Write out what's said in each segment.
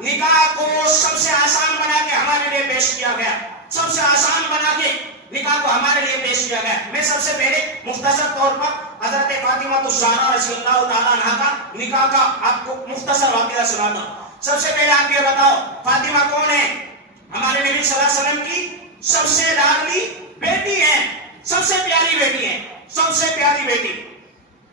نکاح کو سب سے آسان بنا کے ہمارے لیے پیش کیا گیا، سب سے آسان بنا کے نکاح کو ہمارے لیے پیش کیا گیا۔ میں سب سے پہلے مختصر طور پر حضرت فاطمہ الزہرا رضی اللہ تعالیٰ عنہا کا نکاح کا آپ کو مختصر واقعہ سناتا ہوں۔ سب سے پہلے آپ یہ بتاؤ فاطمہ کون ہے؟ ہمارے نبی صلی اللہ علیہ وسلم کی سب سے لاڈلی بیٹی ہے، سب سے پیاری بیٹی ہے، سب سے پیاری بیٹی۔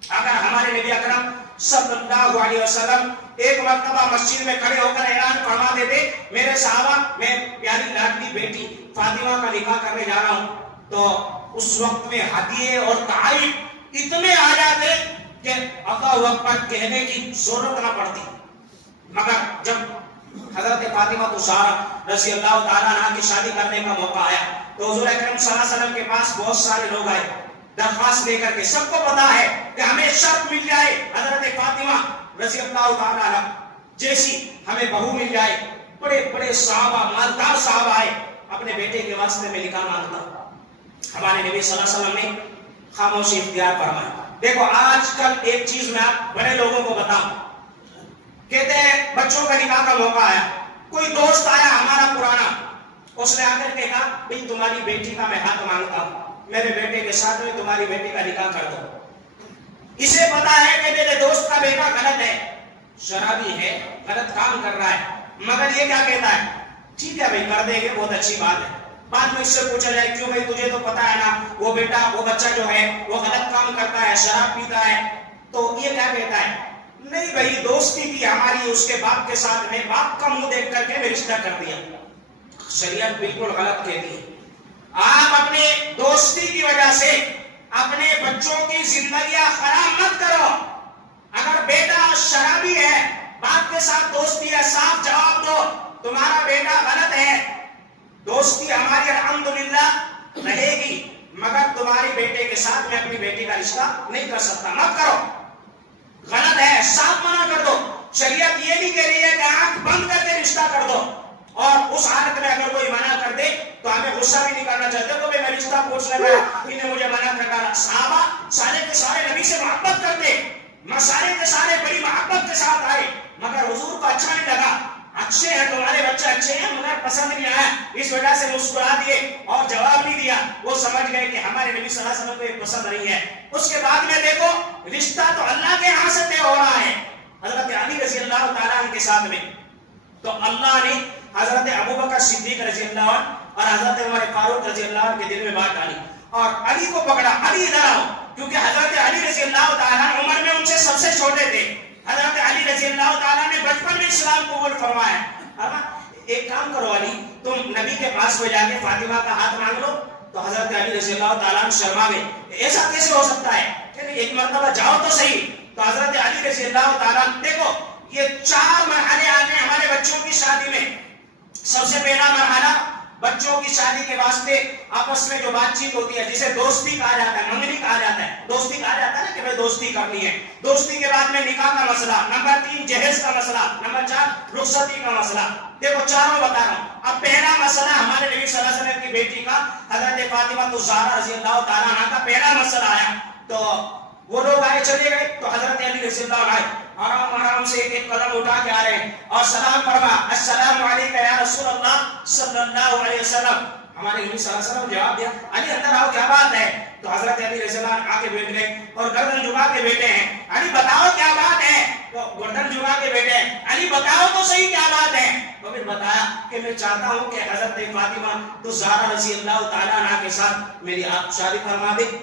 اگر ہمارے نبی اکرم صلی اللہ علیہ وسلم ایک مرتبہ مسجد میں کھڑے ہو کر اعلان فرما دیتے میرے صحابہ میں پیاری لاڈلی بیٹی فاطمہ کا نکاح کرنے جا رہا ہوں، تو اس وقت میں ہدیے اور تحائف اتنے آ جاتے کہ اللہ اکبر کہنے کی ضرورت نہ پڑتی۔ مگر جب حضرت فاطمہ الزہرا رضی اللہ تعالیٰ عنہ کی شادی کرنے کا موقع آیا تو حضور اکرم صلی اللہ علیہ وسلم کے پاس بہت سارے لوگ آئے درخواست لے کر کے۔ سب کو پتا ہے کہ ہمیں شرط مل جائے حضرت فاطمہ رضی اللہ تعالیٰ عنہ جیسی ہمیں بہو مل جائے۔ بڑے بڑے صحابہ، مالدار صحابہ آئے اپنے بیٹے کے واسطے میں نکاح مانگتا۔ ہمارے نبی صلی اللہ علیہ وسلم نے خاموشی اختیار فرمائی۔ دیکھو آج کل ایک چیز میں آپ بڑے لوگوں کو بتاؤں، کہتے ہیں بچوں کا نکاح کا موقع آیا، کوئی دوست آیا ہمارا پرانا، اس نے آ کر کے کہا بھئی تمہاری بیٹی کا میں حق مانگتا ہوں، میرے بیٹے کے ساتھ میں تمہاری بیٹی کا نکاح کر دو۔ اسے پتا ہے کہ میرے دوست کا بیٹا غلط ہے، شرابی ہے، غلط کام کر رہا ہے، مگر یہ کیا کہتا ہے ٹھیک ہے بھائی کر دیں گے، بہت اچھی بات ہے۔ بعد میں اس سے پوچھا جائے کیوں بھائی تجھے تو پتا ہے نا وہ بیٹا وہ بچہ جو ہے وہ غلط کام کرتا ہے، شراب پیتا ہے، تو یہ کیا کہتا ہے نہیں بھائی دوستی تھی ہماری اس کے باپ کے ساتھ، میں باپ کا منہ دیکھ کر کے میں رشتہ کر دیا۔ شریعت بالکل غلط کہتی ہے، آپ اپنے دوستی کی وجہ سے اپنے بچوں کی زندگیاں خراب مت کرو۔ اگر بیٹا شرابی ہے، باپ کے ساتھ دوستی ہے، صاف جواب دو تمہارا بیٹا غلط ہے، دوستی ہماری الحمدللہ رہے گی، مگر تمہارے بیٹے کے ساتھ میں اپنی بیٹی کا رشتہ نہیں کر سکتا، مت کرو، غلط ہے، صاف منع کر دو۔ شریعت یہ نہیں کہہ رہی ہے کہ آنکھ بند کر کے رشتہ کر دو، اور اس حالت میں اگر کوئی منع کر دے تو ہمیں غصہ بھی نہیں کرنا چاہتے تو میں رشتہ پوچھنے گیا انہیں مجھے منع کر ڈالا۔ صحابہ سارے کے سارے نبی سے محبت کرتے، سارے کے سارے بڑی محبت کے ساتھ آئے، مگر حضور کو اچھا نہیں لگا، اچھے ہیں تمہارے بچے اچھے ہیں مگر پسند نہیں آیا، اس وجہ سے مسکرا دیے اور جواب نہیں دیا۔ وہ سمجھ گئے کہ ہمارے نبی صلی اللہ علیہ وسلم کو یہ پسند نہیں ہے۔ اس کے بعد میں دیکھو رشتہ تو اللہ کے یہاں سے طے ہو رہا ہے حضرت علی رضی اللہ تعالیٰ عنہ کے ساتھ میں، تو اللہ نے حضرت ابوبکر صدیق رضی اللہ عنہ اور حضرت عمر فاروق رضی اللہ عنہ کے دل میں بات ڈالی اور علی کو پکڑا، علی ادھر آؤ، کیونکہ حضرت علی رضی اللہ تعالیٰ عنہ عمر میں ان سے سب سے چھوٹے تھے۔ حضرت علی رضی اللہ تعالیٰ نے بچپن میں اسلام قبول فرمایا۔ ایک کام کرو علی، تم نبی کے پاس میں جا کے فاطمہ کا ہاتھ مانگ لو۔ تو حضرت علی رضی اللہ تعالیٰ عنہ شرما گئے، ایسا کیسے ہو سکتا ہے کہ ایک مرتبہ جاؤ تو صحیح۔ تو حضرت علی رضی اللہ تعالیٰ دیکھو یہ 4 مرحلے آتے ہیں ہمارے بچوں کی شادی میں۔ سب سے پہلا مرحلہ بچوں کی شادی کے واسطے آپس میں جو بات چیت ہوتی ہے جسے دوستی کہا جاتا ہے، منگنی کہا جاتا ہے، دوستی کہا جاتا ہے نا کہ میں دوستی کرنی ہے۔ دوستی کے بعد میں نکاح کا مسئلہ، نمبر 3 جہیز کا مسئلہ، نمبر 4 رخصتی کا مسئلہ۔ دیکھو چاروں بتا رہا ہوں۔ اب پہلا مسئلہ ہمارے نبی صلی اللہ علیہ وسلم کی بیٹی کا حضرت فاطمہ الزہرا رضی اللہ تعالیٰ عنہ کا پہلا مسئلہ آیا، تو وہ لوگ آئے چلے گئے تو حضرت علی رضی اللہ عنہ آئے، آرام سے ایک قدم اٹھا کے آ رہے ہیں اور سلام فرما السلام علیکم یا رسول اللہ صلی اللہ علیہ وسلم۔ ہمارے نبی صلی اللہ علیہ وسلم جواب دیا علی اندر آؤ کیا بات ہے؟ تو حضرت علی رضی اللہ عنہ آگے بیٹھ گئے اور گردن جھکا کے بیٹھے ہیں۔ علی بتاؤ کیا بات ہے؟ تو گردن جھکا کے بیٹھے ہیں۔ علی بتاؤ تو صحیح کیا بات ہے؟ تو پھر بتایا کہ میں چاہتا ہوں کہ حضرت فاطمہ الزہرا رضی اللہ تعالیٰ عنہ کے ساتھ میری آپ شادی فرما دے۔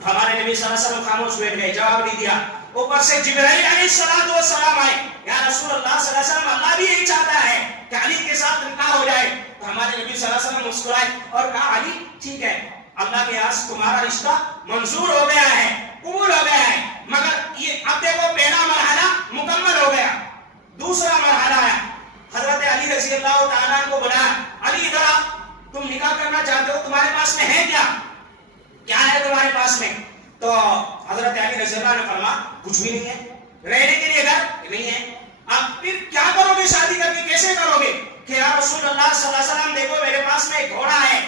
ہمارے نبی صلی اللہ علیہ وسلم خاموش بیٹھ گئے، جواب نہیں دیا۔ اوپر سے جبرائیل علیہ السلام آئے، یا رسول اللہ صلی اللہ علیہ وسلم اللہ بھی یہی چاہتا ہے کہ علی کے ساتھ نکاح ہو جائے۔ تو ہمارے نبی صلی اللہ علیہ وسلم مسکرائے اور کہا علی ٹھیک ہے، اللہ کے یہاں تمہارا رشتہ منظور ہو گیا ہے، قبول ہو گیا ہے، مگر یہ اب دیکھو پہلا مرحلہ مکمل ہو گیا۔ دوسرا مرحلہ ہے حضرت علی رضی اللہ تعالیٰ کو بلایا، علی ادھر آؤ، تم نکاح کرنا چاہتے ہو، تمہارے پاس میں ہے کیا ہے تمہارے پاس میں؟ تو حضرت علی رضی اللہ نے فرمایا کچھ بھی نہیں ہے، رہنے کے لیے گھر نہیں ہے۔ اب پھر کیا کرو گے شادی کر کے، کیسے کرو گے؟ کہ یا رسول اللہ صلی اللہ علیہ وسلم دیکھو میرے پاس میں ایک گھوڑا ہے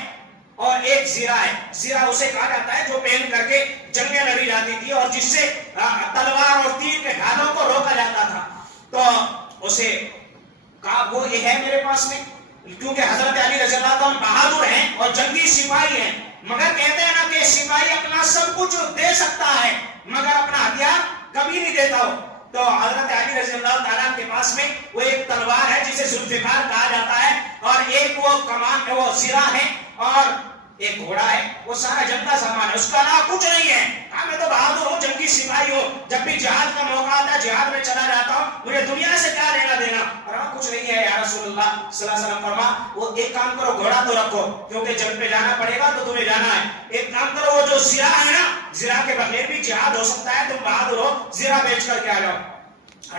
اور ایک زیرہ ہے۔ زیرہ اسے کہا جاتا ہے جو پہن کر کے جنگیں لڑی جاتی تھی اور جس سے تلوار اور تیر کے ڈھالوں کو روکا جاتا تھا، تو اسے کہا وہ یہ ہے میرے پاس میں، کیونکہ حضرت علی رضی اللہ عنہ بہادر ہیں اور جنگی سپاہی ہیں، مگر کہتے ہیں نا کہ سپاہی اپنا سب کچھ دے سکتا ہے مگر اپنا ہتھیار کبھی نہیں دیتا ہو. تو حضرت علی رضی اللہ تعالیٰ کے پاس میں وہ ایک تلوار ہے جسے ذوالفقار کہا جاتا ہے، اور ایک وہ کمان وہ سرا ہے، اور ایک گھوڑا ہے، وہ سارا جنگ کا سامان ہے، اس کا علاوہ کچھ نہیں ہے. ہاں میں تو بہادر ہوں، جنگی سپاہی ہوں، جب بھی جہاد کا موقع آتا ہے جہاد میں چلا جاتا ہوں، مجھے دنیا سے کیا لینا دینا. اور ہاں کچھ نہیں ہے یا رسول اللہ صلی اللہ علیہ وسلم. فرما وہ ایک کام کرو، گھوڑا تو رکھو کیونکہ جنگ پہ جانا پڑے گا تو تمہیں جانا ہے. ایک کام کرو، وہ جو زرہ ہے نا، زرہ کے بغیر بھی جہاد ہو سکتا ہے، تم بہادر ہو، زرہ بیچ کر کے آ جاؤ.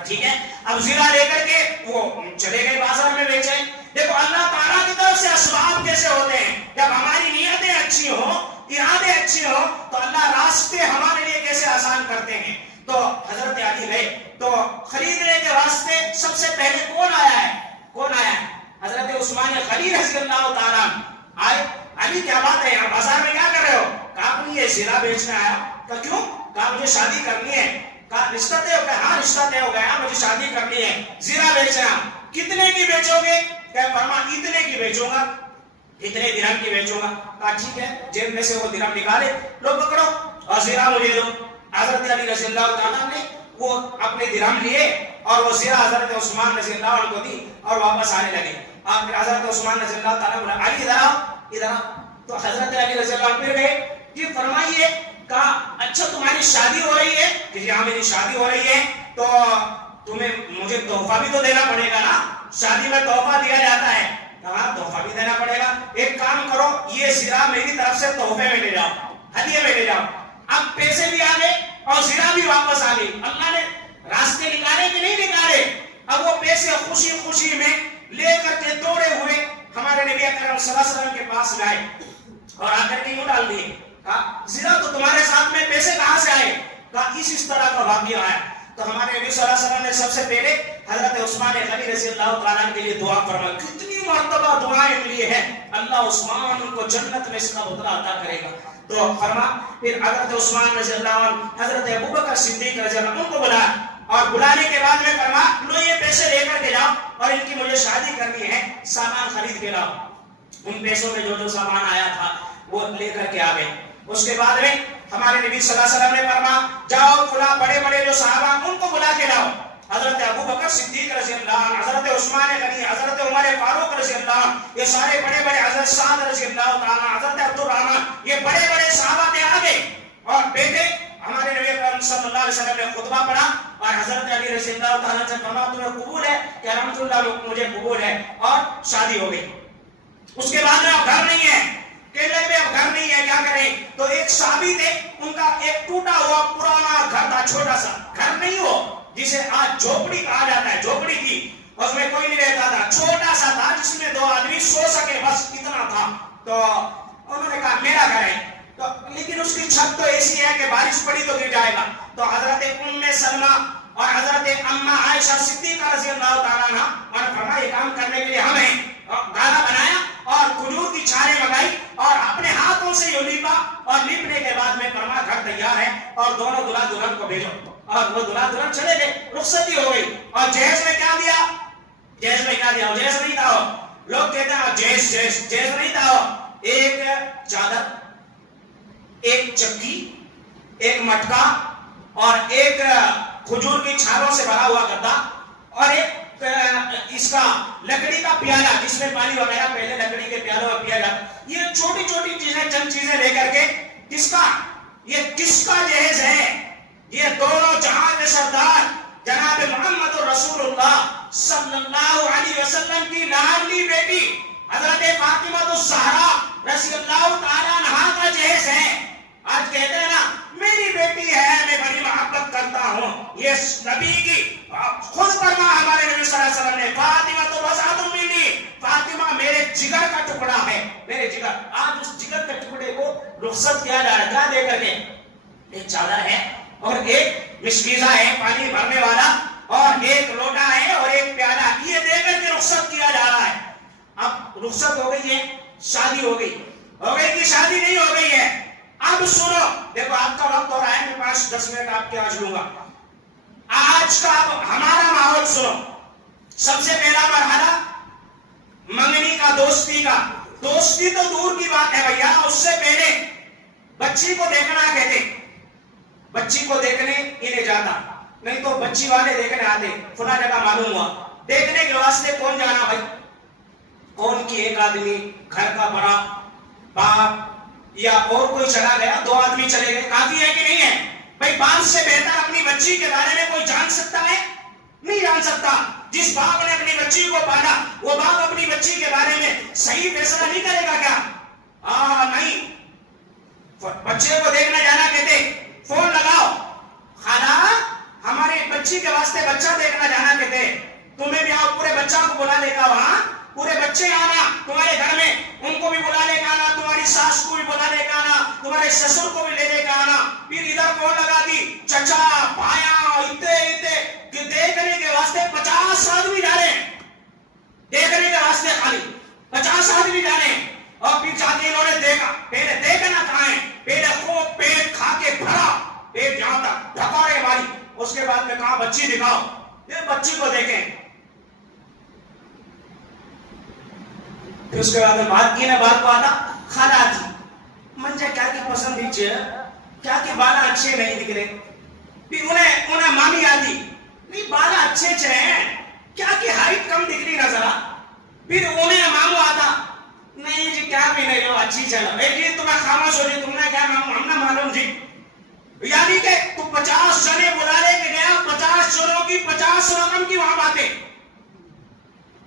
ٹھیک ہے، اب زرہ لے کر کے وہ چلے گئے بازار میں بیچے. دیکھو اللہ تعالیٰ کی طرف سے اسباب کیسے ہوتے ہیں، جب ہماری نیتیں اچھی ہوں، ارادے اچھے ہو تو اللہ راستے ہمارے لیے کیسے آسان کرتے ہیں. تو حضرت علی گئے تو خریدنے کے واسطے سب سے پہلے کون آیا ہے؟ کون آیا ہے؟ حضرت عثمان غنی رضی اللہ تعالیٰ آئے. علی کیا بات ہے، یہاں بازار میں کیا کر رہے ہو؟ کہا اپنی یہ زرہ بیچنے آیا. کہا کیوں؟ کہا مجھے شادی کرنی ہے. کہا رشتہ طے ہو گیا؟ ہاں رشتہ طے ہو گیا، مجھے شادی کرنی ہے، زرہ بیچنا. کتنے کی بیچو گے؟ کہ فرما اتنے کی بیچوں گا، اتنے درہم کی بیچوں گا. کہا ٹھیک ہے، جیب میں سے وہ درہم نکالے، لو پکڑو اور زرہ مجھے دو. حضرت علی رضی اللہ تعالیٰ نے وہ اپنے درہم لیے اور وہ زرہ حضرت عثمان رضی اللہ عنہ کو دی اور واپس آنے لگے. آپ پھر حضرت عثمان رضی اللہ تعالیٰ بولا علی ادھر آؤ، ادھر آؤ. تو حضرت علی رضی اللہ عنہ پھر گئے کہ فرمائیے. کہا اچھا تمہاری شادی ہو رہی ہے؟ کہ ہاں میری شادی ہو رہی ہے، تو تمہیں مجھے تحفہ بھی تو دینا پڑے گا نا، شادی میں تحفہ دیا جاتا ہے. کہا تحفہ بھی دینا پڑے گا، ایک کام کرو یہ زرہ میری طرف سے تحفے میں لے جاؤ، ہدیے میں لے جاؤ. اب پیسے بھی آ گئے اور زرہ بھی واپس آ گئی. اللہ نے راستے نکالے کہ نہیں نکالے؟ اب وہ پیسے خوشی خوشی میں لے کر کے دوڑے ہوئے ہمارے نبی اکرم صلی اللہ علیہ وسلم کے پاس لائے اور آ کر کے یوں ڈال دیے. کہا زرہ تو تمہارے ساتھ میں پیسے کہاں سے آئے؟ کہا اس طرح کا واقعہ آیا. تو ہمارے نبی صلی اللہ علیہ وسلم نے سب سے پہلے حضرت عثمان غنی رضی اللہ تعالیٰ کے لیے دعا فرمائی. کتنی مرتبہ دعائیں ملی ہیں، اللہ عثمان ان کو جنت میں اس کا بدلہ عطا کرے گا. تو فرما پھر حضرت عثمان رضی اللہ عنہ، حضرت ابوبکر صدیق رضی اللہ عنہ ان کو بلایا اور بلانے کے بعد میں فرما لو یہ پیسے لے کر کے جاؤ اور ان کی مجھے شادی کرنی ہے، سامان خرید کے لاؤ. ان پیسوں میں جو جو سامان آیا تھا وہ لے کر کے آ گئے. اس کے بعد میں ہمارے نبی صلی اللہ علیہ وسلم نے فرما جاؤ فلاں بڑے بڑے جو صحابہ ان کو بلا کے لاؤ. حضرت ابوبکر صدیق رضی اللہ عنہ، حضرت عثمان غنی، حضرت عمر فاروق رضی اللہ عنہ، یہ سارے بڑے بڑے، حضرت سعد رضی اللہ تعالیٰ، حضرت عبد الرحمن، یہ بڑے بڑے صحابہ کے آگے اور بیٹے. ہمارے نبی اکرم صلی اللہ علیہ وسلم نے خطبہ پڑھا اور حضرت علی رضی اللہ تعالیٰ سے فرما تمہیں قبول ہے؟ کہ الحمدللہ مجھے قبول ہے، اور شادی ہو گئی. اس کے بعد میں اب گھر نہیں ہے، کہنے لگے اب گھر نہیں ہے کیا کریں؟ تو ایک صحابی تھے، ان کا ایک ٹوٹا ہوا پرانا گھر تھا، چھوٹا سا گھر نہیں ہو جسے آج جھوپڑی کہا جاتا ہے، جھوپڑی تھی، اس میں کوئی نہیں رہتا تھا، چھوٹا سا تھا جس میں 2 آدمی سو سکے، بس اتنا تھا. تو انہوں نے کہا میرا گھر ہے، تو لیکن اس کی چھت تو ایسی ہے کہ بارش پڑی تو گر جائے گا. تو حضرت ام سلمہ اور حضرت اماں عائشہ صدیقہ رضی اللہ تعالیٰ عنہ اور فرمایا یہ کام کرنے کے لیے ہمیں گانا بنایا اور کھجور کی چھالیں منگائی اور اپنے ہاتھوں سے یہ لیپا اور لیپنے کے بعد میں فرمایا گھر تیار ہے اور دونوں دلہا دلہن کو بھیجو. اور وہ دلہا دلہن چلے گئے، رخصتی ہو گئی. اور جہیز میں کیا دیا؟ جہیز میں کیا دیا؟ جہیز نہیں تھا، لوگ کہتے ہیں جہیز جہیز جہیز نہیں تھا. ایک چادر، ایک چکی، ایک مٹکا اور ایک کھجور کی چھالوں سے بھرا ہوا گدا اور ایک اس کا لکڑی کا پیالہ جس میں پانی وغیرہ پہلے لکڑی کے پیالوں میں پیا جاتا. یہ چھوٹی چھوٹی چیزیں، چند چیزیں لے کر کے کس کا جہیز ہے؟ یہ دونوں جہاں کے سردار جناب محمد رسول اللہ صلی اللہ علیہ وسلم کی لاڈلی بیٹی حضرت فاطمہ الزہرا رضی اللہ تعالیٰ عنہا کا جہیز ہے. آج کہتے ہیں نا میری بیٹی ہے، میں بڑی محبت کرتا ہوں، یہ نبی کی خود فرما ہمارے نبی صلی اللہ علیہ وسلم نے فاطمہ تو بذات منی، فاطمہ میرے جگر کا ٹکڑا ہے، میرے جگر. آج اس جگر کے ٹکڑے کو رخصت کیا جا رہا ہے، کیا دے کر کے؟ ایک چادر ہے اور ایک مشکیزہ ہے پانی بھرنے والا اور ایک لوٹا ہے اور ایک پیالہ، یہ دے کر کے رخصت کیا جا رہا ہے. اب رخصت ہو گئی ہے، شادی ہو گئی کہ شادی نہیں ہو گئی ہے؟ اب سنو، دیکھو آپ کا وقت ہو رہا ہے، میں 5-10 منٹ آپ کے آج لوں گا. آج کا ہمارا ماحول سنو. سب سے پہلا مرحلہ منگنی کا، دوستی کا. دوستی تو دور کی بات ہے بھیا، اس سے پہلے بچی کو دیکھنا کہتے، بچی کو دیکھنے انہیں جاتا، نہیں تو بچی والے دیکھنے آتے. فلاں جگہ معلوم ہوا، دیکھنے کے واسطے کون جانا بھائی؟ کون کی ایک آدمی، گھر کا بڑا، باپ یا اور کوئی چلا گیا، 2 آدمی چلے گئے، کافی ہے کہ نہیں ہے بھائی؟ باپ سے بہتر اپنی بچی کے بارے میں کوئی جان سکتا ہے؟ نہیں جان سکتا. جس باپ نے اپنی بچی کو پالا، وہ باپ اپنی بچی کے بارے میں صحیح فیصلہ نہیں کرے گا کیا؟ نہیں. بچے کو دیکھنے جانا کہتے، فون لگاؤ، خالہ ہماری بچی کے واسطے بچہ دیکھنا جانا کہتے، تمہیں بھی آؤ، پورے بچہ کو بلا لے گا وہاں، پورے بچے آنا تمہارے گھر میں، ان کو بھی بلا لے کے آنا، تمہاری ساس کو بھی بلا لے کے آنا، تمہارے سسر کو بھی لے لے کے آنا. پھر ادھر کون لگا دی؟ چچا، بھایا، اتنے کہ دیکھنے کے واسطے 50 آدمی جا رہے ہیں، دیکھنے کے واسطے خالی 50 آدمی جا رہے ہیں. اور پھر جا کے انہوں نے دیکھا، پہلے دیکھنا کہاں ہے، پہلے خوب پیٹ کھا کے بھرا، پیٹ جہاں تک ڈھکارے والی، اس کے بعد میں کہا بچی دکھاؤ، یہ بچی کو دیکھیں. پھر اس کے بعد میں بات کی نا، بات کو آتا، خالہ جی منجے کیا کی پسند دیجیے، کیا کہ بالا اچھے نہیں دکھ رہے. پھر انہیں مامی آتی، نہیں بالا اچھے ہیں، کیا کہ ہائٹ کم دکھ رہی نا ذرا. پھر انہیں مامو آتا، نہیں جی کیا بھی نہیں، اچھی چلو. جی تمہیں خاموش ہو جی، تم نے کیا ہم نہ معلوم جی. یعنی کہ تو 50 جنے بلا لے کے گیا، 50 جنوں کی 50 رقم کی وہاں باتیں.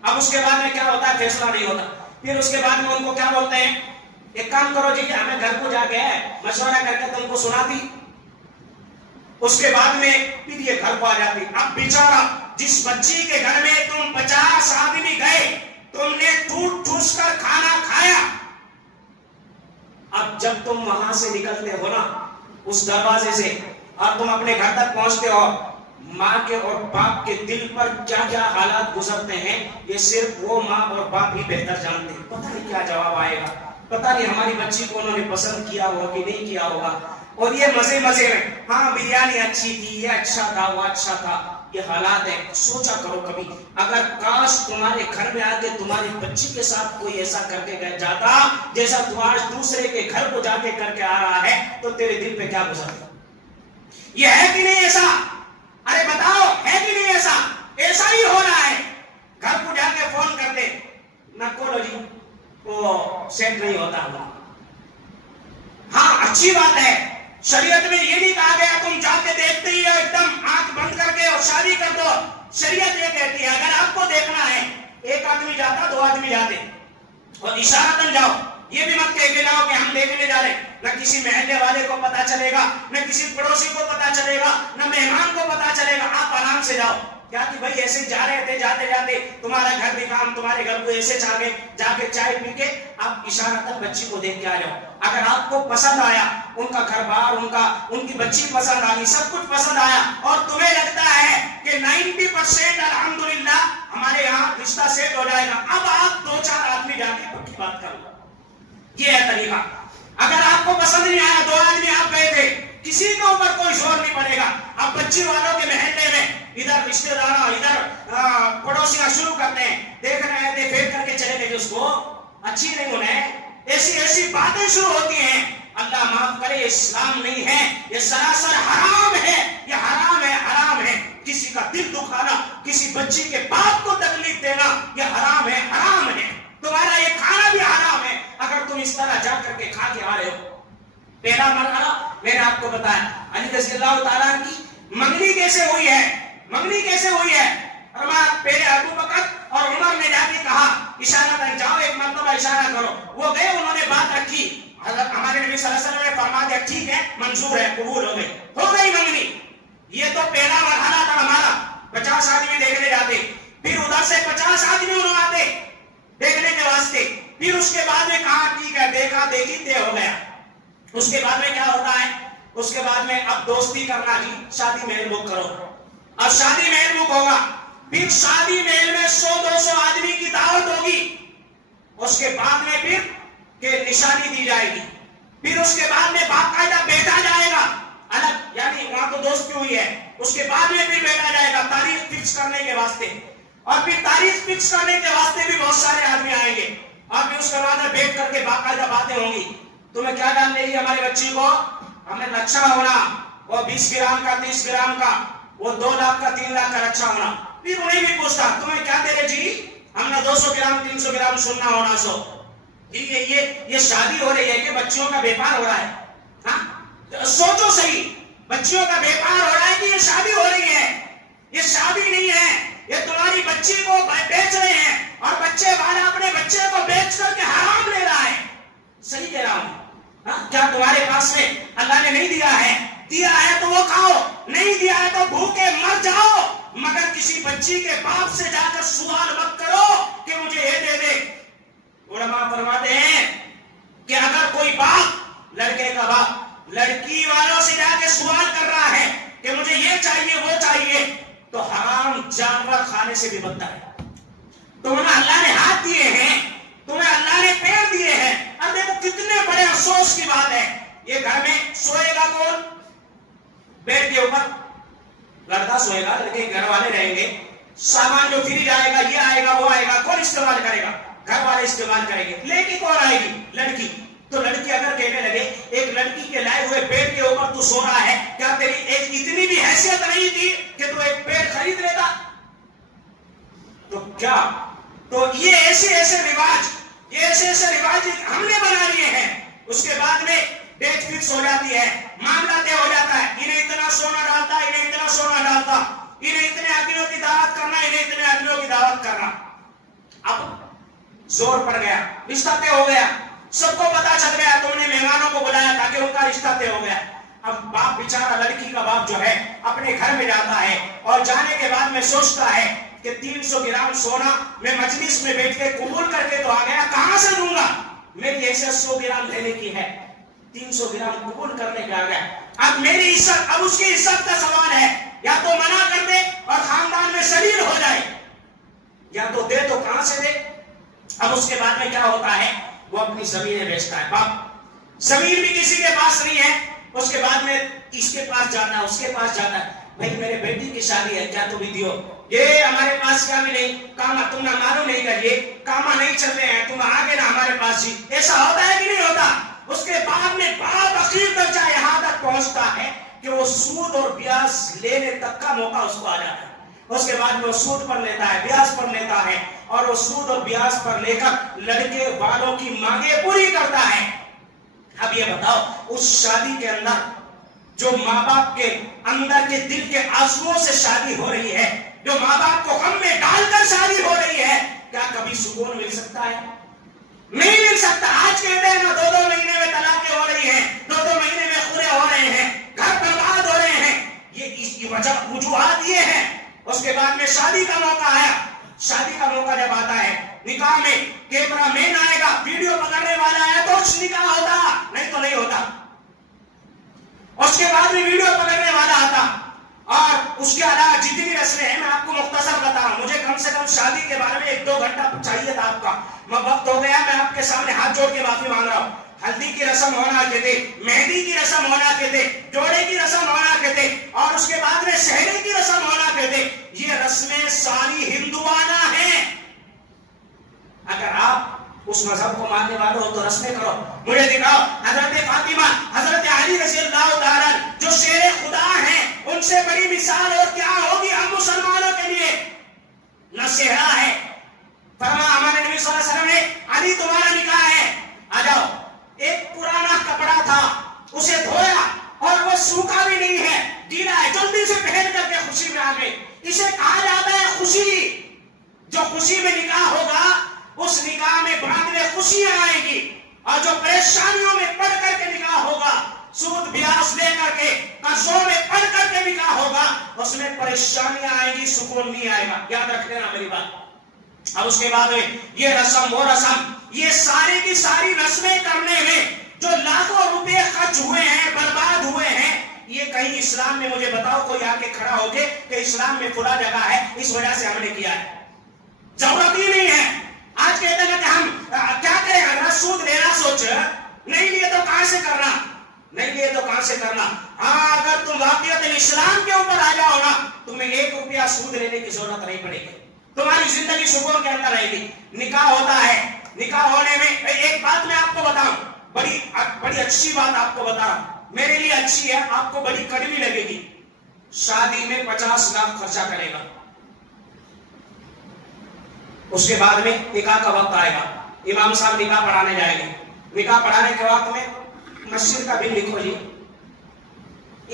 اب اس کے بعد میں کیا ہوتا ہے؟ فیصلہ نہیں ہوتا. پھر اس کے بعد میں ان کو کیا بولتے ہیں؟ ایک کام کرو جی، ہمیں گھر کو جا کے مشورہ کر کے تم کو سناتی. اس کے بعد میں پھر یہ گھر کو آ جاتی. اب بیچارہ جس بچی کے گھر میں تم 50 آدمی گئے، تم نے ٹوٹ ٹھوس کر کھانا کھایا. اب جب تم وہاں سے نکلتے ہو نا اس دروازے سے، اور تم اپنے گھر تک پہنچتے ہو، ماں کے اور باپ کے دل پر کیا کیا حالات گزرتے ہیں یہ صرف وہ ماں اور باپ ہی بہتر جانتے ہیں. پتہ نہیں کیا جواب آئے گا، پتہ نہیں ہماری بچی کو انہوں نے پسند کیا ہوگا کہ نہیں کیا ہوگا. اور یہ مزے مزے میں، ہاں بریانی اچھی تھی، یہ اچھا تھا، وہ اچھا تھا. یہ حالات ہے. سوچا کرو کبھی، اگر کاش تمہارے گھر میں آ کے تمہاری بچی کے ساتھ کوئی ایسا کر کے جاتا جیسا تو آج دوسرے کے گھر کو جا کے کر کے آ رہا ہے، تو تیرے دل پہ کیا گزرتا؟ یہ ہے کہ نہیں ایسا؟ ارے بتاؤ، ہے کہ نہیں ایسا؟ ایسا ہی ہو رہا ہے. گھر کو جا کے فون کرتے، نہ کولو جی وہ سیٹ نہیں ہوتا. ہاں اچھی بات ہے، شریعت میں یہ نہیں کہا گیا تم جا کے دیکھتے ہی ایک دم آنکھ بند کر کے اور شادی کر دو. شریعت یہ کہتی ہے اگر آپ کو دیکھنا ہے، ایک آدمی جاتا، 2 آدمی جاتے، اور اشارتاً جاؤ. یہ بھی مت کہہ کے جاؤ کہ ہم دیکھنے جا رہے ہیں. نہ کسی محلے والے کو پتا چلے گا، نہ کسی پڑوسی کو پتا چلے گا، نہ مہمان کو پتا چلے گا. آپ آرام سے جاؤ. کیا کہ بھائی ایسے جا رہے تھے، جاتے جاتے تمہارا گھر بھی کام، تمہارے گھر کو ایسے جا کے چائے پی کے آپ اشارتاً بچی کو دیکھ کے آ جاؤ. اگر آپ کو پسند آیا، ان کا گھر بار، ان کی بچی پسند آئی، سب کچھ پسند آیا، اور تمہیں لگتا ہے کہ 90% الحمدللہ ہمارے یہاں رشتہ سیٹ ہو جائے گا، اب آپ 2-4 آدمی جا کے پکی بات کر لو. یہ ہے طریقہ. اگر آپ کو پسند نہیں آیا، 2 آدمی آپ گئے تھے، کسی کے اوپر کوئی زور نہیں پڑے گا. اب بچی والوں کے محلے میں ادھر رشتے داروں، ادھر پڑوسیاں شروع کرتے ہیں، دیکھ رہے تھے، پھیر کر کے چلے گئے اس کو اچھی نہیں ہونے، ایسی باتیں شروع ہوتی ہیں. اللہ معاف کرے، اسلام نہیں ہے، یہ سراسر حرام ہے. یہ حرام ہے، حرام ہے. کسی کا دل دکھانا، کسی بچی کے باپ کو تکلیف دینا، یہ حرام ہے، حرام ہے. تمہارا یہ کھانا بھی حرام ہے اگر تم اس طرح جا کر کے کھا کے آ رہے ہو. پہلا مرحلہ میں نے آپ کو بتایا. علی رضی اللہ تعالیٰ کی منگنی کیسے ہوئی ہے؟ منگنی کیسے ہوئی ہے؟ پہلے ابو بکر اور عمر نے جا کے کہا، اشارہ کر جاؤ، ایک مرتبہ اشارہ کرو. وہ گئے، انہوں نے بات رکھی. حضرت ہمارے نبی صلی اللہ علیہ وسلم نے فرما دیا ٹھیک ہے، منظور ہے، قبول ہو گئی منگنی. یہ تو پہلا مرحلہ تھا ہمارا. 50 آدمی دیکھنے جاتے، پھر ادھر سے 50 آدمی انہوں آتے دیکھنے کے واسطے. پھر اس کے بعد میں کہا ٹھیک ہے، دیکھا دیکھی طے ہو گیا. اس کے بعد میں کیا ہوتا ہے؟ اس کے بعد میں اب دوستی کرنا، جی شادی محل بک کرو. اب شادی محل بک ہوگا، پھر شادی محل میں 100-200 آدمی کی دعوت ہوگی. اس کے بعد میں پھر کہ نشانی دی جائے گی. پھر اس کے بعد میں باقاعدہ بیٹھا جائے گا الگ، یعنی وہاں تو دوستی ہوئی ہے. اس کے بعد میں پھر بیٹھا جائے گا تاریخ فکس کرنے کے واسطے. اور پھر تاریخ فکس کرنے کے واسطے بھی بہت سارے آدمی آئیں گے اور پھر اس کے بعد میں بیٹھ کر کے باقاعدہ باتیں ہوں گی. تمہیں کیا ڈالنے گی ہمارے بچی کو؟ ہمیں رچا ہونا، وہ 20 گرام کا 30 گرام کا، وہ 2 لاکھ کا 3 لاکھ کا رچا ہونا. پھر انہیں بھی پوچھتا تمہیں کیا دے رہے جی؟ ہم نے 200 گرام 300 گرام سننا ہونا. یہ شادی ہو رہی ہے کہ بچیوں کا بیپار ہو رہا ہے؟ ہاں سوچو صحیح، بچیوں کا بیپار ہو رہا ہے کہ یہ شادی ہو رہی ہے؟ یہ شادی نہیں ہے، یہ تمہاری بچی کو بیچ رہے ہیں اور بچے والا اپنے بچے کو بیچ کر کے حرام لے رہا ہے. صحیح کہہ رہا ہوں؟ کیا تمہارے پاس میں اللہ نے نہیں دیا ہے؟ دیا ہے تو وہ کھاؤ، نہیں دیا ہے تو بھوکے مر جاؤ، مگر کسی بچی کے باپ سے جا کر سوال مت کرو کہ مجھے یہ دے دے. علماء فرماتے ہیں کہ اگر کوئی باپ، لڑکے کا باپ لڑکی والوں سے جا کے سوال کر رہا ہے کہ مجھے یہ چاہیے وہ چاہیے، تو حرام جانور کھانے سے بھی بدتر ہے. تمہیں اللہ نے ہاتھ دیے ہیں، تمہیں اللہ نے پیر دیے ہیں. اب دیکھو کتنے بڑے افسوس کی بات ہے. یہ گھر میں سوئے گا کون؟ بیڈ کے اوپر لڑکا سوئے گا، لیکن گھر والے رہیں گے. سامان جو فریج آئے گا، یہ آئے گا، وہ آئے گا، کون استعمال کرے گا؟ گھر والے استعمال کریں گے. لڑکی کون آئے گی؟ لڑکی. تو لڑکی اگر کہنے لگے ایک لڑکی کے لائے ہوئے بیڈ کے اوپر تو سو رہا ہے، کیا تیری ایک اتنی بھی حیثیت نہیں تھی کہ تو ایک بیڈ خرید لیتا؟ تو کیا تو یہ ایسے رواج ہم نے بنا لیے ہیں. اس کے بعد میں ڈیٹ فکس ہو جاتی ہے، معاملہ طے ہو جاتا ہے. انہیں اتنا سونا ڈالتا، انہیں اتنا سونا ڈالتا، انہیں اتنے آدمیوں کی دعوت کرنا، انہیں اتنے آدمیوں کی دعوت کرنا. اب زور پڑ گیا، رشتہ طے ہو گیا، سب کو پتا چل گیا، تم نے مہمانوں کو بلایا تاکہ ان کا رشتہ طے ہو گیا. اب باپ بیچارہ، لڑکی کا باپ جو ہے اپنے گھر میں جاتا ہے اور جانے کے بعد میں سوچتا ہے کہ 300 گرام سونا میں مجلس میں بیٹھ کے قبول کر کے تو آ گیا، کہاں سے دوں گا؟ میری حیثیت 100 گرام لینے کی ہے، 300 گرام قبول کرنے کے آ گیا. اب میری عزت، اب اس کی عزت کا سوال ہے، یا تو منع کر دے اور خاندان میں شریر ہو جائے، یا تو دے تو کہاں سے دے. اب اس کے بعد میں کیا ہوتا ہے؟ وہ اپنی زمینیں بیچتا ہے. باپ زمین بھی کسی کے پاس نہیں ہے، اس کے بعد میں اس کے پاس جاتا ہے، اس کے پاس جاتا ہے. بھائی میرے بیٹی کی شادی ہے، کیا تمہیں دیو؟ یہ ہمارے پاس کیا بھی نہیں، کاما تم نہ مانو نہیں کریے، کاما نہیں چل رہے ہیں، تم آگے نہ ہمارے پاس جی. ایسا ہوتا ہے کہ نہیں ہوتا؟ اس کے بعد میں بڑا بخیر درجہ یہاں تک پہنچتا ہے کہ وہ سود اور بیاج لینے تک کا موقع اس کو آ جاتا ہے. اس کے بعد وہ سود پر لیتا ہے، بیاج پر لیتا ہے، اور وہ سود اور بیاج پر لے کر لڑکے والوں کی مانگیں پوری کرتا ہے. اب یہ بتاؤ، اس شادی کے اندر جو ماں باپ کے اندر کے دل کے آنسوؤں سے شادی ہو رہی ہے، جو ماں باپ کو غم میں ڈال کر شادی ہو رہی ہے، کیا کبھی سکون مل سکتا ہے؟ نہیں مل سکتا. آج کہتے ہیں نا 2 مہینے میں طلاقیں ہو رہی ہیں، 2 مہینے میں خلع ہو رہے ہیں، گھر برباد ہو رہے ہیں. یہ اس کی وجہ وجوہات یہ ہیں. اس کے بعد میں شادی کا موقع آیا. شادی کا موقع جب آتا ہے، نکاح میں کیمرہ مین آئے گا، ویڈیو پکڑنے والا ہے تو نکاح ہوتا، نہیں تو نہیں ہوتا. اس کے بعد میں ویڈیو پکڑنے والا آتا، اور اس کے علاوہ جتنی رسمیں ہیں میں آپ کو مختصر بتا رہا ہوں. مجھے کم سے کم شادی کے بارے میں 1-2 گھنٹہ چاہیے تھا آپ کا. وقت ہو گیا، میں آپ کے سامنے ہاتھ جوڑ کے معافی مانگ رہا ہوں. ہلدی کی رسم ہونا کہتے، مہندی کی رسم ہونا کہتے، جوڑے کی رسم ہونا کہتے، اور اس کے بعد میں شہری کی رسم ہونا کہتے. یہ رسمیں ساری ہندوانہ ہیں. اگر آپ اس مذہب کو ماننے والے ہو تو رسمیں کرو. مجھے دکھاؤ حضرت فاطمہ، حضرت علی رضی اللہ تعالیٰ جو شیر خدا ہیں، ان سے بڑی مثال اور کیا ہوگی ہم مسلمانوں کے لیے؟ نہ صحرا ہے. فرما ہمارے نبی صلی اللہ علیہ وسلم نے، علی تمہارا نکاح ہے، آ جاؤ. ایک پرانا کپڑا تھا، اسے دھویا اور وہ سوکھا بھی نہیں ہے، گیلا ہے، جلدی سے پہن کر کے خوشی میں آ گئے. اسے کہا جاتا ہے خوشی. جو خوشی میں نکاح ہوگا، اس نکاح میں بعد میں خوشیاں آئیں گی. اور جو پریشانیوں میں پڑ کر کے نکاح ہوگا، سود بیاج لے کر کے، قرضوں میں پڑ کر کے نکاح ہوگا، اس میں پریشانیاں آئیں گی، سکون نہیں آئے گا. یاد رکھ لینا میری بات. اب اس کے بعد میں یہ رسم وہ رسم، یہ ساری کی ساری رسمیں کرنے میں جو لاکھوں روپے خرچ ہوئے ہیں، برباد ہوئے ہیں، یہ کہیں اسلام میں مجھے بتاؤ کوئی آ کے کھڑا ہو کے کہ اسلام میں کھلا جگہ ہے اس وجہ سے ہم نے کیا ہے؟ ضرورت ہی نہیں ہے. آج کہتے ہیں کہ ہم کیا کریں، اگر سود لینا سوچ نہیں لیے تو کہاں سے کرنا، نہیں لیے تو کہاں سے کرنا. ہاں اگر تم واقعات اسلام کے اوپر آ جاؤ نا، تمہیں 1 روپیہ سود لینے کی ضرورت نہیں پڑے گی. تمہاری زندگی سکون کے اندر رہے گی. نکاح ہوتا ہے, نکاح ہونے میں ایک بات میں آپ کو بتاؤں, بڑی اچھی بات آپ کو بتا رہا ہوں, میرے لیے اچھی ہے, آپ کو بڑی کڑوی لگے گی. شادی میں 50 لاکھ خرچہ کرے گا, اس کے بعد میں نکاح کا وقت آئے گا, امام صاحب نکاح پڑھانے جائیں گے, نکاح پڑھانے کے وقت میں مسجد کا بل لکھو جی.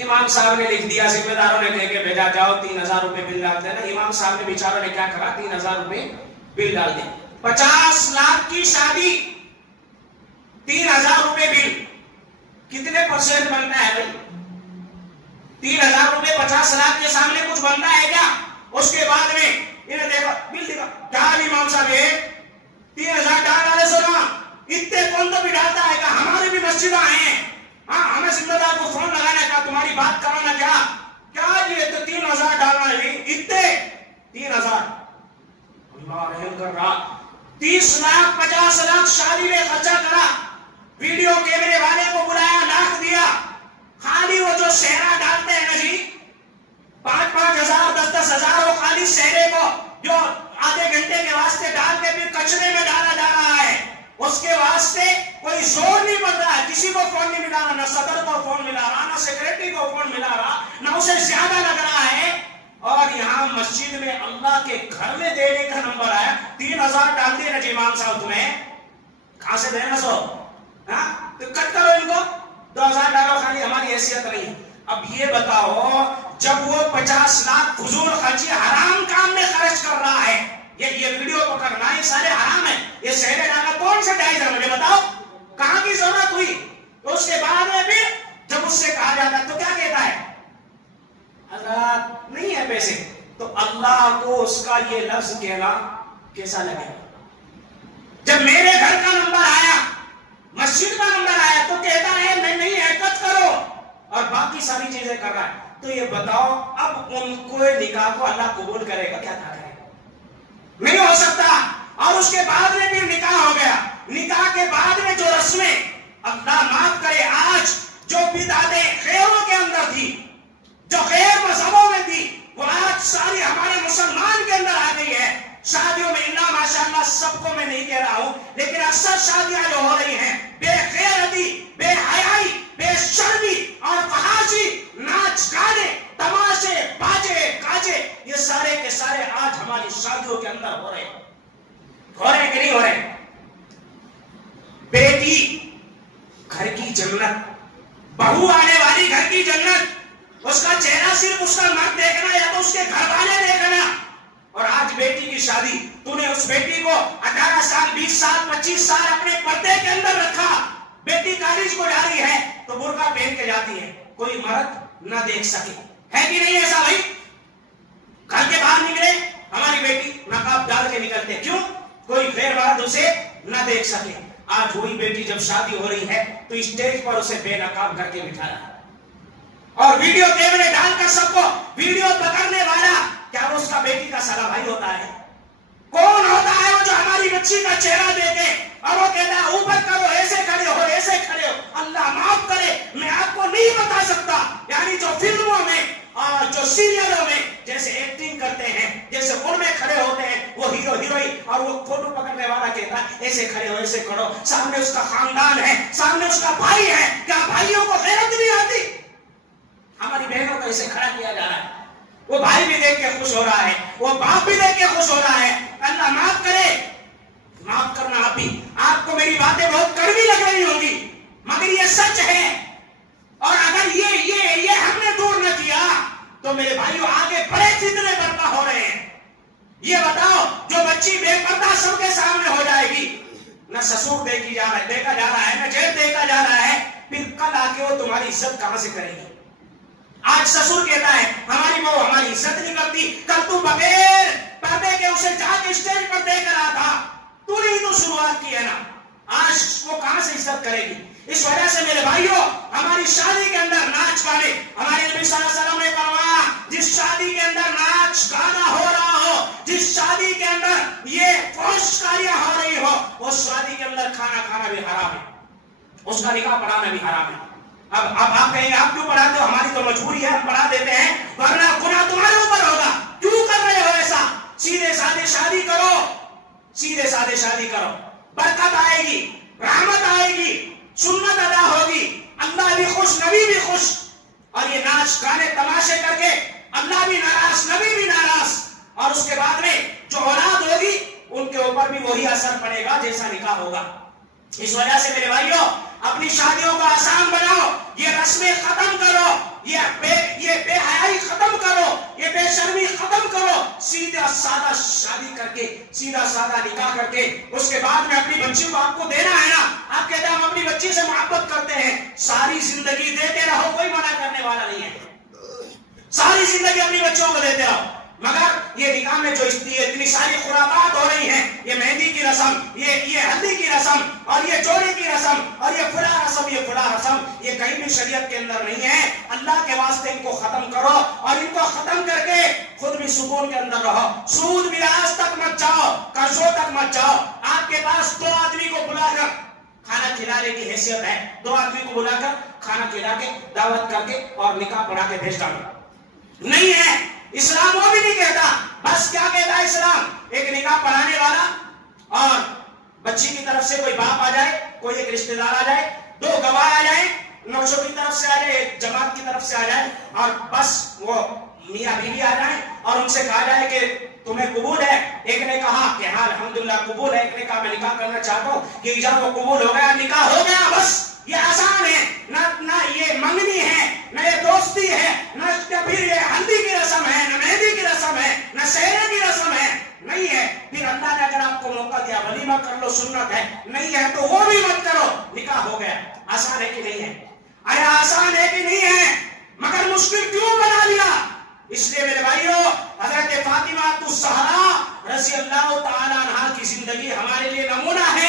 امام صاحب نے لکھ دیا, ذمہ داروں نے کہہ کے بھیجا جاؤ 3000 روپے بل ڈال دینا. امام صاحب نے بیچاروں نے کیا کرا, 3000 روپے بل ڈال دیا. 50 لاکھ کی شادی, 3000 روپے بل, کتنے پرسنٹ بنتا ہے بھائی؟ 3000 روپے 50 لاکھ کے سامنے کچھ بنتا ہے کیا؟ اس کے بعد میں انہیں دیکھا بل دیکھا, کیا امام صاحب یہ 3000 ڈال ڈالے سونا, اتنے کون تو بھی ڈالتا ہے کہ ہماری بھی مسجدیں ہیں, ہاں ہمیں ذمہ دار کو فون لگانا کا, تمہاری بات کرانا کیا یہ تو 3000 ڈالنا ہے اتنے 3000. اللہ رحم کر رہا, 30 لاکھ 50 لاکھ شادی میں خرچہ کرا, ویڈیو کیمرے والے کو بلایا, لاکھ دیا, خالی وہ جو سہرا ڈالتے ہیں نا جی, 5-5 ہزار 10-10 ہزار, وہ خالی سہرے کو جو آدھے گھنٹے کے واسطے ڈال کے پھر کچرے میں ڈالا جا رہا ہے, اس کے واسطے کوئی زور نہیں پڑ رہا ہے, کسی کو فون نہیں ملا رہا, نہ صدر کو فون ملا رہا, نہ سیکریٹری کو فون ملا رہا, نہ اسے زیادہ لگ رہا ہے. اور یہاں مسجد میں اللہ کے گھر میں دینے کا نمبر آیا, 3000 ڈال دے نا جی امام صاحب, تمہیں کہاں سے دینا سو, تو کٹ کرو ان کو, 2000 ڈالو, خالی ہماری حیثیت نہیں. اب یہ بتاؤ, جب وہ 50 لاکھ فضول خرچی حرام کام میں خرچ کر رہا ہے, یہ ویڈیو کو کرنا یہ سارے حرام ہے, یہ سہرے ڈالنا کون سے جائز ہے مجھے بتاؤ, کہاں کی ضرورت ہوئی؟ تو اس کے بعد میں پھر جب اس سے کہا جاتا ہے تو کیا کہتا ہے, حضرات نہیں ہے پیسے. تو اللہ کو اس کا یہ لفظ کہنا کیسا لگے؟ جب میرے گھر کا نمبر آیا, مسجد کا نمبر آیا, تو کہتا ہے نہیں حرکت کرو, اور باقی ساری چیزیں کر رہا ہے. تو یہ بتاؤ اب ان کو نکاح کو اللہ قبول کرے گا کیا کرے گا؟ نہیں ہو سکتا. اور اس کے بعد میں پھر نکاح ہو گیا, نکاح کے بعد میں جو رسمیں, اللہ معاف کرے, آج جو بدعتیں خیروں کے اندر تھی, جو غیر مذہبوں میں تھی, وہ آج ساری ہمارے مسلمان کے اندر آ گئی ہے. شادیوں میں اللہ ماشاءاللہ سب کو میں نہیں کہہ رہا ہوں, لیکن اکثر شادیاں جو ہو رہی ہیں, بے غیرتی, بے حیائی, بے شرمی اور فحاشی, ناچ گانے, تماشے, باجے گاجے, یہ سارے کے سارے آج ہماری شادیوں کے اندر ہو رہے ہیں. ہو رہے کہ نہیں ہو رہے؟ بیٹی گھر کی جنت, بہو آنے والی گھر کی جنت, اس کا چہرہ صرف اس کا مرد دیکھنا یا تو اس کے گھر والے دیکھنا. اور آج بیٹی کی شادی, تو نے اس بیٹی کو 18 سال 20 سال 25 سال اپنے پردے کے اندر رکھا, بیٹی کالج کو جا رہی ہے تو برقع پہن کے جاتی ہے, کوئی مرد نہ دیکھ سکے, ہے کہ نہیں ایسا بھائی؟ گھر کے باہر نکلے ہماری بیٹی نقاب ڈال کے نکلتے, کیوں؟ کوئی غیر مرد اسے نہ دیکھ سکے. آج وہی بیٹی جب شادی ہو رہی ہے تو اسٹیج پر اسے بے نقاب کر کے بٹھایا, اور ویڈیو کیمرے ڈال کر سب کو ویڈیو پکڑنے والا, کیا وہ اس کا بیٹی کا سگا بھائی ہوتا ہے؟ کون ہوتا ہے وہ جو ہماری بچی کا چہرہ دیکھے اور وہ کہتا ہے اوپر کرو, ایسے کھڑے ہو, ایسے کھڑے ہو. اللہ معاف کرے, میں آپ کو نہیں بتا سکتا, یعنی جو فلموں میں اور جو سیریلوں میں جیسے ایکٹنگ کرتے ہیں, جیسے ان میں کھڑے ہوتے ہیں وہ ہیرو ہیروئن, اور وہ فوٹو پکڑنے والا کہتا ہے ایسے کھڑے ہو, ایسے کھڑو, سامنے اس کا خاندان ہے, سامنے اس کا بھائی ہے, کیا بھائیوں کو غیرت نہیں آتی؟ ہماری بہنوں کو ایسے کھڑا کیا جا رہا ہے, وہ بھائی بھی دیکھ کے خوش ہو رہا ہے, وہ باپ بھی دیکھ کے خوش ہو رہا ہے. اللہ معاف کرے, معاف کرنا آپ بھی, آپ کو میری باتیں بہت کڑوی لگ رہی ہوں گی, مگر یہ سچ ہے. اور اگر یہ ہم نے دور نہ کیا تو میرے بھائیوں آگے بڑے فتنے برپا ہو رہے ہیں. یہ بتاؤ, جو بچی بے پردہ سب کے سامنے ہو جائے گی, نہ سسور دیکھا جا رہا ہے, نہ جیل دیکھا جا رہا ہے, پھر کل آ کے وہ تمہاری عزت کہاں سے کرے گی؟ آج سسور کہتا ہے ہماری بہو ہماری عزت نہیں کرتی, کل تو بغیر پردے کے اسے جا کے اسٹیج پر دیکھ رہا تھا, تو نے تو شروعات کی ہے نا, آج وہ کہاں سے عزت کرے گی؟ اس وجہ سے میرے بھائیوں, ہماری شادی کے اندر ناچ گانے, ہمارے نبی صلی اللہ علیہ وسلم نے فرمایا جس شادی کے اندر ناچ گانا ہو رہا ہو, جس شادی کے اندر یہ فحشکاریاں ہو رہی ہو, اس شادی کے اندر کھانا کھانا بھی حرام ہے, اس کا نکاح پڑھانا بھی حرام ہے. اب آپ کہیں گے آپ کیوں پڑھاتے ہو؟ ہماری تو مجبوری ہے, ہم پڑھا دیتے ہیں, ورنہ گناہ تمہارے اوپر ہوگا. کیوں کر رہے ہو ایسا؟ سیدھے سادے شادی کرو، سیدھے سادے شادی کرو، برکت آئے گی، رحمت آئے گی، سنت ادا ہوگی، اللہ بھی خوش، نبی بھی خوش۔ اور یہ ناچ گانے تماشے کر کے اللہ بھی ناراض، نبی بھی ناراض، اور اس کے بعد میں جو اولاد ہوگی ان کے اوپر بھی وہی اثر پڑے گا جیسا نکاح ہوگا۔ اس وجہ سے میرے بھائیوں، اپنی شادیوں کو آسان بناؤ، یہ رسمیں ختم کرو، یہ بے حیائی ختم کرو، یہ بے شرمی ختم کرو، سیدھا سادہ شادی کر کے، سیدھا سادہ نکاح کر کے اس کے بعد میں اپنی بچی کو آپ کو دینا ہے نا، آپ کہتے ہیں ہم اپنی بچی سے محبت کرتے ہیں، ساری زندگی دیتے رہو، کوئی منع کرنے والا نہیں ہے، ساری زندگی اپنی بچوں کو دیتے رہو۔ مگر یہ نکاح میں جو اتنی ساری خرافات ہو رہی ہیں، یہ مہندی کی رسم، یہ ہلدی کی رسم، اور یہ جوڑے کی رسم، اور یہ فلاں رسم، یہ فلاں رسم، یہ کہیں بھی شریعت کے اندر نہیں ہے۔ اللہ کے واسطے ان کو ختم کرو، اور ان کو ختم کر کے خود بھی سکون کے اندر رہو۔ سود ملاز تک مت جاؤ، قرضوں تک مت جاؤ۔ آپ کے پاس 2 آدمی کو بلا کر کھانا کھلانے کی حیثیت ہے، 2 آدمی کو بلا کر کھانا کھلا کے دعوت کر کے اور نکاح پڑھا کے بھیج ڈالو، نہیں ہے۔ اسلام وہ بھی نہیں کہتا، بس کیا کہتا ہے اسلام؟ ایک نکاح پڑھانے والا اور بچی کی طرف سے کوئی باپ آ جائے، کوئی ایک رشتہ دار آ جائے، 2 گواہ آ جائیں، نوشوں کی طرف سے آ جائے، ایک جماعت کی طرف سے آ جائے، اور بس وہ میاں بیوی آ جائیں اور ان سے کہا جائے کہ تمہیں قبول ہے۔ ایک نے کہا کہ ہاں الحمدللہ قبول ہے، ایک نے کہا میں نکاح کرنا چاہتا ہوں، کہ جب وہ قبول ہو گیا، نکاح ہو گیا، بس یہ آسان ہے، نہ یہ منگنی ہے، نہ یہ دوستی ہے، نہ پھر یہ ہلدی کی رسم ہے، نہ مہندی کی رسم ہے، نہ سہرے کی رسم ہے، نہیں ہے۔ پھر اللہ نے اگر آپ کو موقع دیا ولیمہ کر لو، سنت ہے، نہیں ہے تو وہ بھی مت کرو، نکاح ہو گیا۔ آسان ہے کہ نہیں ہے؟ ارے آسان ہے کہ نہیں ہے؟ مگر مشکل کیوں بنا لیا؟ اس لیے میرے بھائیوں، حضرت فاطمہ الزہرا رضی اللہ تعالی عنہا کی زندگی ہمارے لیے نمونہ ہے۔